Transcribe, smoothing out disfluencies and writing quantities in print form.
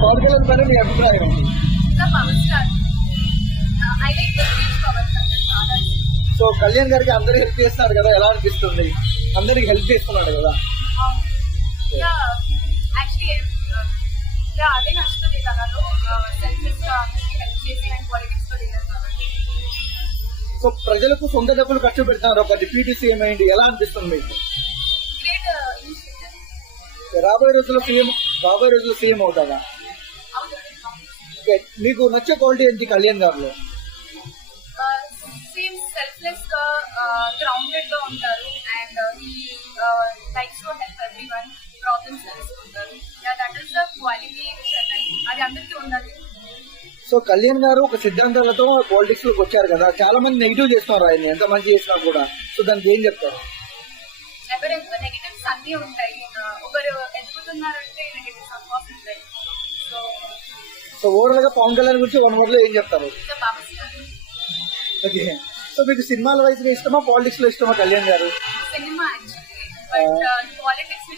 పవన్ కళ్యాణ్ పైన మీ అభిప్రాయం ఏంటి? Power star I like the power star. So Kalyan గారికి అందరూ హెల్ప్ చేస్తున్నారు కదా, ఎలా అనిపిస్తుంది? అందరికి హెల్ప్ చేస్తున్నాడు కదా. యాక్చువల్లీ అదే నచ్చుతుంది తనలో, సెల్ఫిష్ గా అందరికి హెల్ప్ చేసి అండ్ పాలిటిక్స్ లో దిగారు కాబట్టి. సో ప్రజలకు సొంత డబ్బులు ఖర్చు పెడతారు ఒక డిప్యూటీ సీఎం అయింది, ఎలా అనిపిస్తుంది మీకు? Great initiative. రాబోయే రోజుల్లో సీఎం అవుతారా? మీకు నచ్చే క్వాలిటీ ఏంటి కళ్యాణ్ గారిలో? సేమ్ సెల్ఫ్లెస్ గా గ్రౌండెడ్ గా ఉంటారు and likes to help everyone, problems తెలుసుకుంటారు. దట్ ఈస్ ద క్వాలిటీ అది అందరికీ ఉండాలి. సో కళ్యాణ్ గారు ఒక సిద్ధాంతాలతో పాలిటిక్స్ లోకి వచ్చారు కదా, చాలా మంది నెగిటివ్ చేస్తున్నారు ఆయన, ఎంత మంచి చేసినా కూడా. సో దానికి ఏం చెప్తారు? నెగిటివ్స్ అన్ని ఉంటాయి. ఒకరు ఎదుగుతున్నారంటే నెగిటివ్స్ అఫ్కోర్స్ ఉంటాయి. సో ఓవరాల్ గా పవన్ కళ్యాణ్ గురించి 1 word లో ఏం చెప్తారు? ఓకే. సో మీకు సినిమాల వైపు ఇష్టమా, పాలిటిక్స్ లో ఇష్టమా కళ్యాణ్ గారు? Cinema actually, but politics